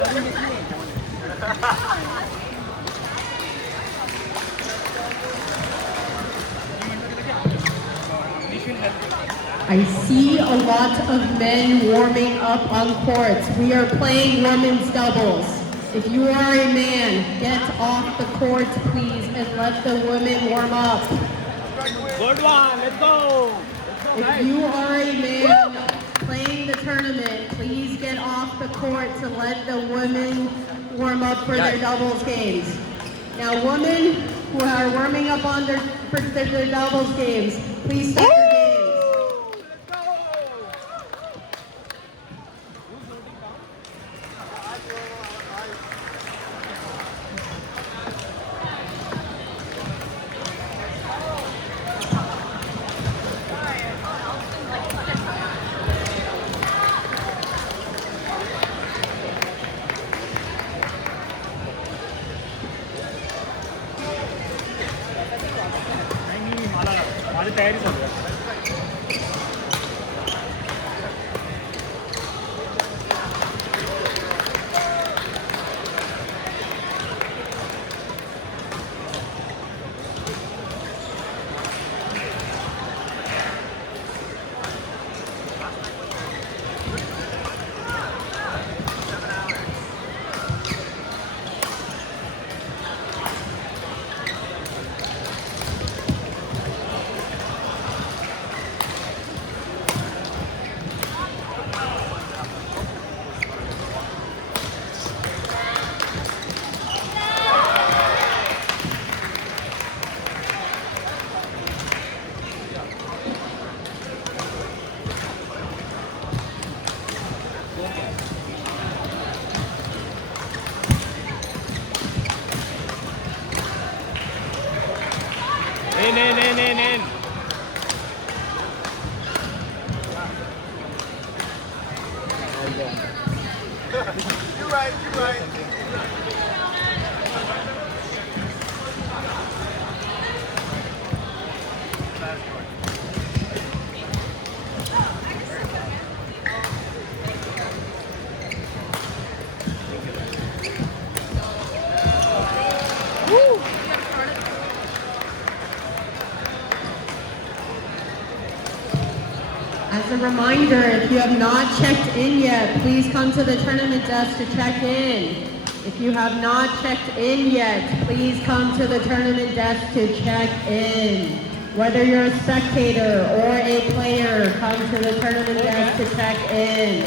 I see a lot of men warming up on courts. We are playing women's doubles. If you are a man, get off the courts, please, and let the women warm up. Good one, let's go. If you are a man playing the tournament, please get off the court to let the women warm up for their doubles games. Now, women who are warming up on for their doubles games, please start your games. माझी तयारी चालू आहे. In. You're right. As a reminder, if you have not checked in yet, please come to the tournament desk to check in. If you have not checked in yet, please come to the tournament desk to check in. Whether you're a spectator or a player, come to the tournament desk to check in.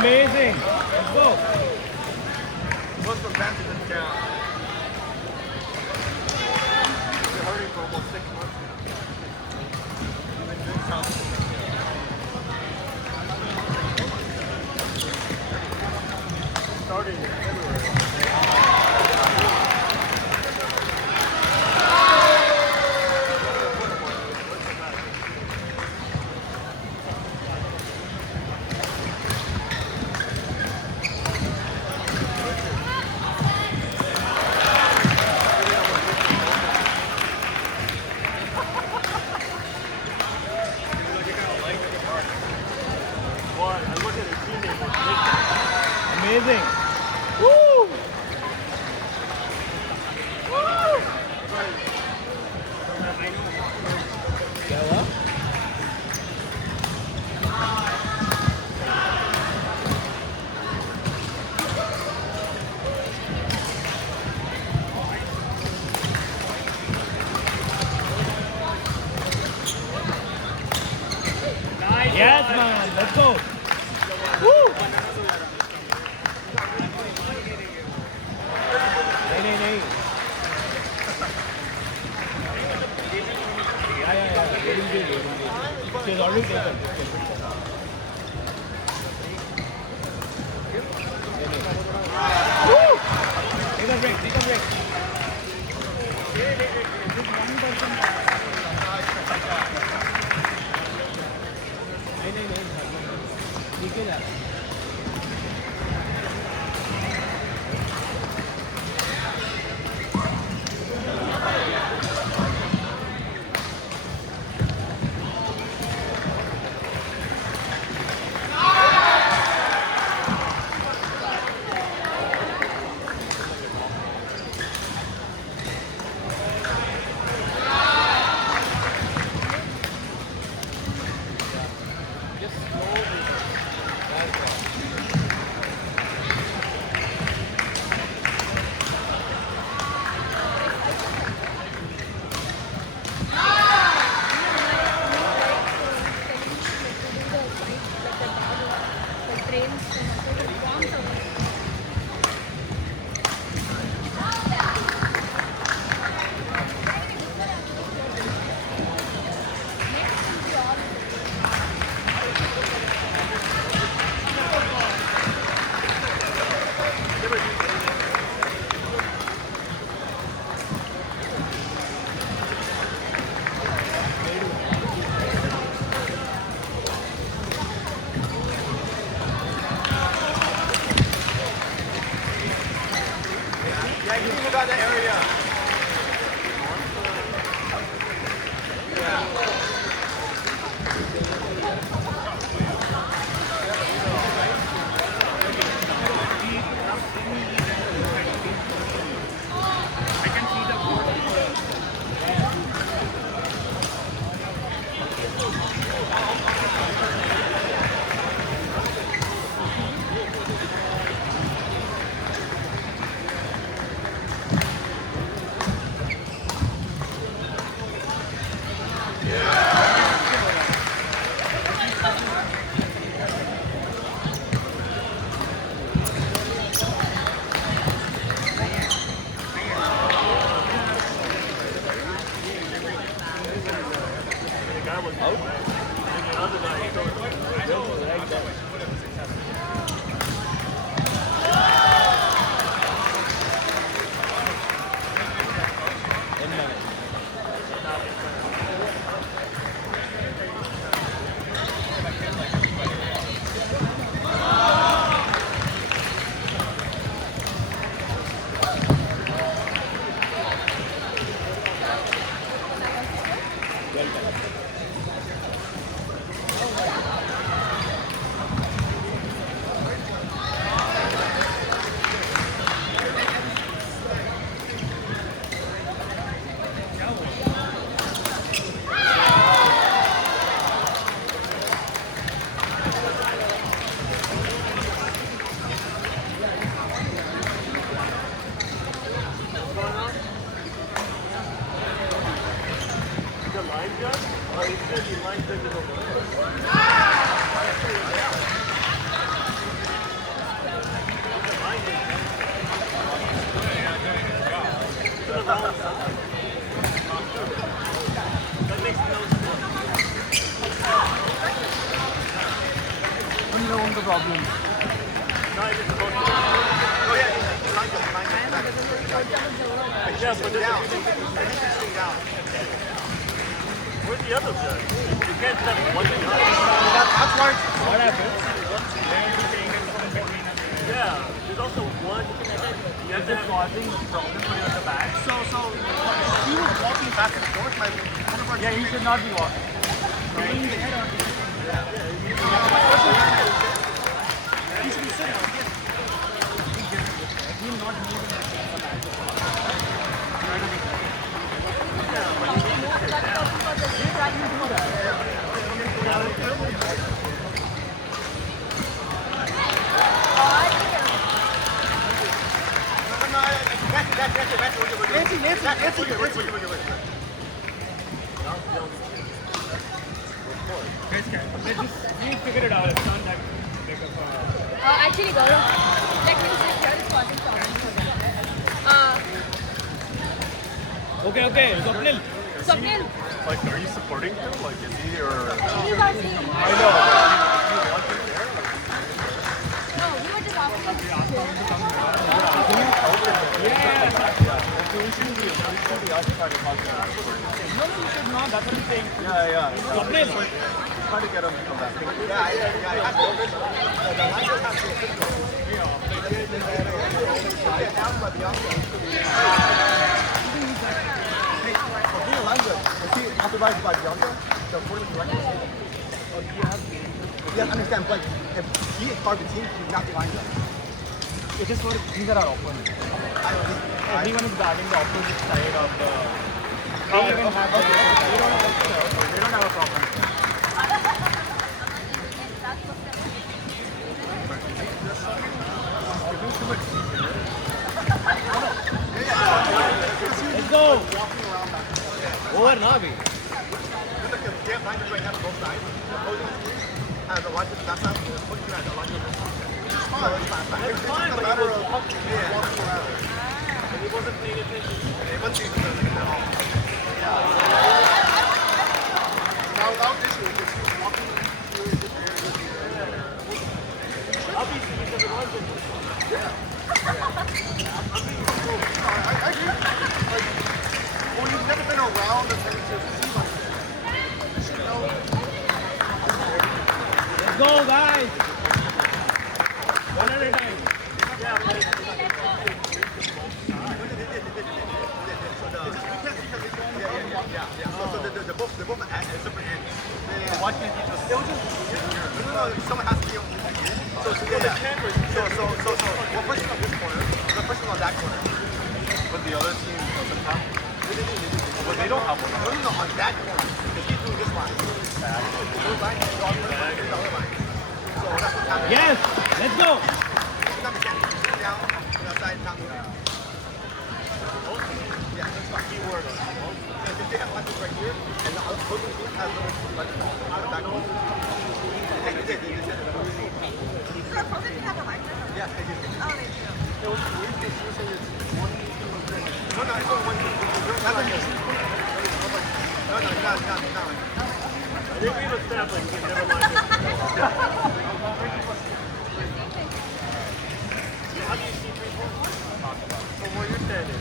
Amazing. Let's go. Most of them didn't count. You're hurting for almost 6 months now. You've been doing something. Starting in February. amazing. Woo! क्या हुआ? Yes, man. Let's go. Woo! नहीं. Yeah. She's already taken. Woo! Take a break. नहीं. ठीक है यार. About that area. Unknown the problem. Yeah, but down. Where's the other judge? You can't set one thing up. That's why. What happened? Yeah, there's also one. You have to causing problems when you're at the back. So he was walking back and forth. Yeah, he should not be walking. He should be sitting. will not move in the match. We figured it out. It's not that big of a. Actually, Gaurav, let me sit here. It's causing problems. Okay. Swapnil. Swapnil, Like, are you supporting him? Like, is he or? he's our team. I know. Do you want him there? No, we were just asking him to No, you should not. That's what I'm saying. Yeah. Swapnil. Try to get him to come back. Authorized by Bianca, the board of directors. Yes, I understand, but if he is part of the team, he's not behind us. It is for these are our opponents. Everyone is guarding the opposite side of the. They even have the. They don't have a problem. Let's go. Over now, bhai. It's fine, but matter of walking around. He wasn't paying attention. He wasn't paying attention at all. Now, that was the issue. He was walking through his area. Obviously, he doesn't want to. Yeah. I agree. Like, when you've never been around the things to see like that, you should know. Let's go, guys. One at a time. They're both at separate ends. Watching it just. No, someone has to be on the end. So the camera. So one person on this corner, one person on that corner. But the other team doesn't have. But they don't have one. No, on that corner. Because he's doing this line. Those lines, the other line. So that's what's happening. Yes. Let's go. Down, outside, not moving. Yeah, that's my key word. If they have lunches right here, and the opposing team has no lunch out of that goal. They did. The opposing team has a license? Yeah, they did. Oh, they do. No, it's only one. That's an issue. No, not. I think we have established it. Never mind. How do you see 3-4? From where you're standing.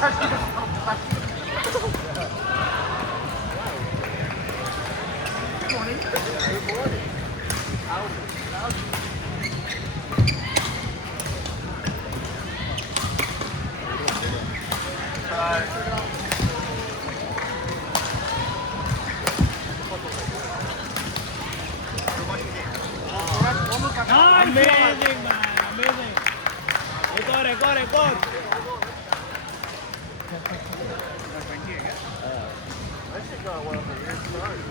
Nice shot. Good morning. Amazing, man. Amazing. Record. I should got one of the weird stars.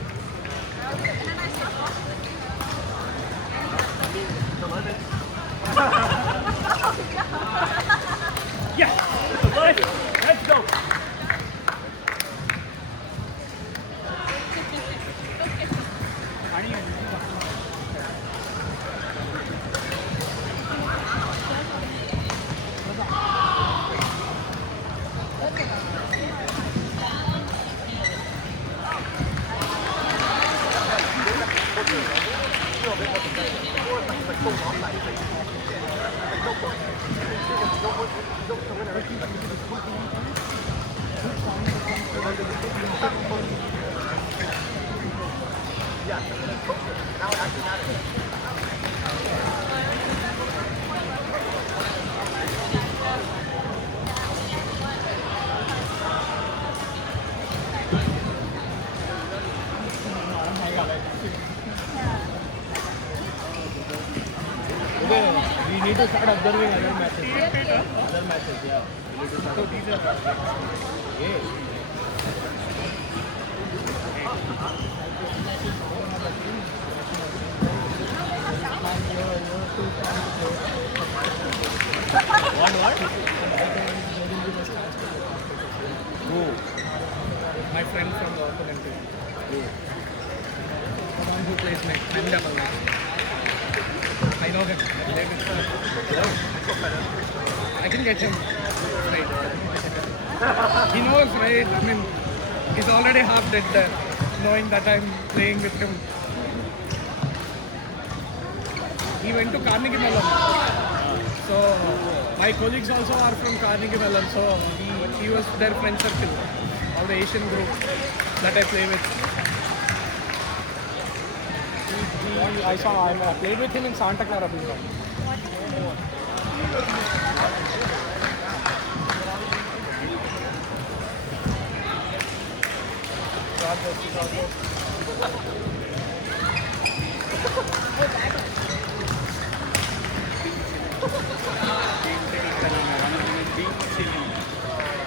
Yes. Let's go. need to start observing other matches. Other matches, yeah. We need to start. So these are yeah. What? Who? My friend from the opponent team. Who? The one who plays next. I know him. I can get him right. He knows, right? I mean, he's already half dead there, knowing that I'm playing with him. He went to Carnegie Mellon. So my colleagues also are from Carnegie Mellon. So he was their friend circle, all the Asian group that I play with. I played with him in Santa Clara before.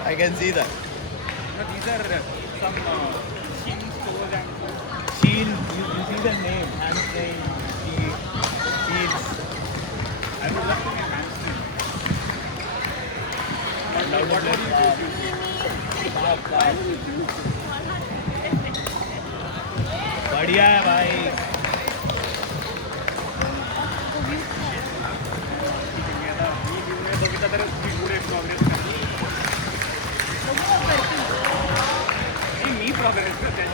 I can see that. These are some Shein stores and Shein. You see the name, Hamstring, Shein. I would love to get Hamstring. What would you choose? बढ़िया है भाई. मी progress करते हैं.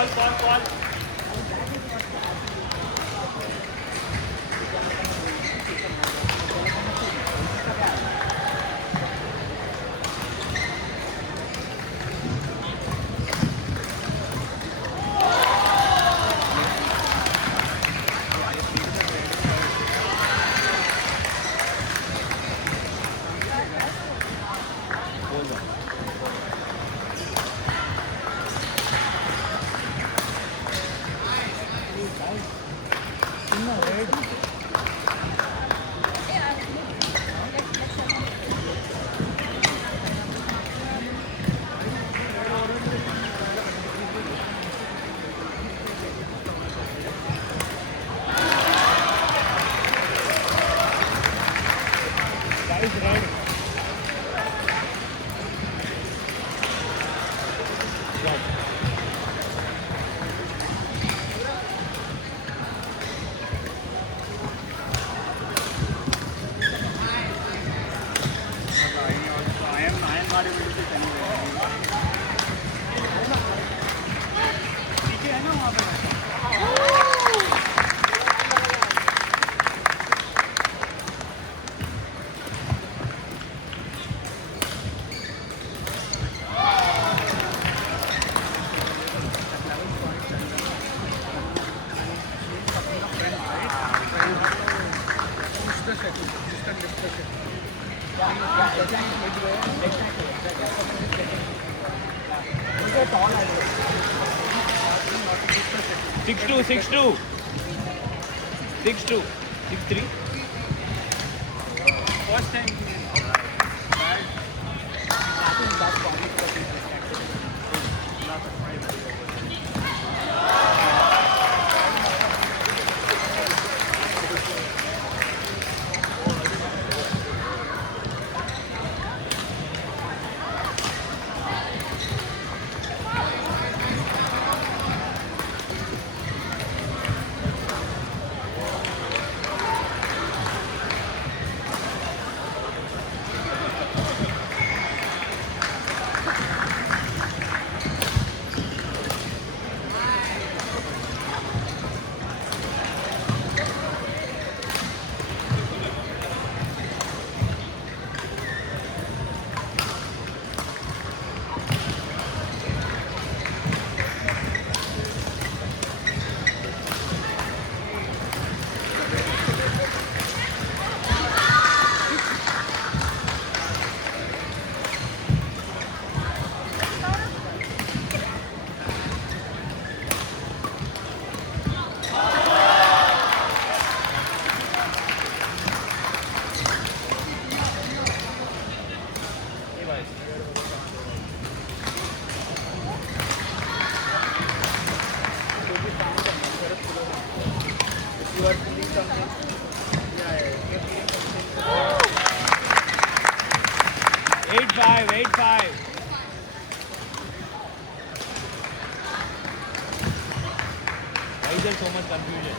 Call. Six two, 6'2", 6'3". First time. 8-5. Why is there so much confusion?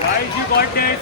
Guys, you got this.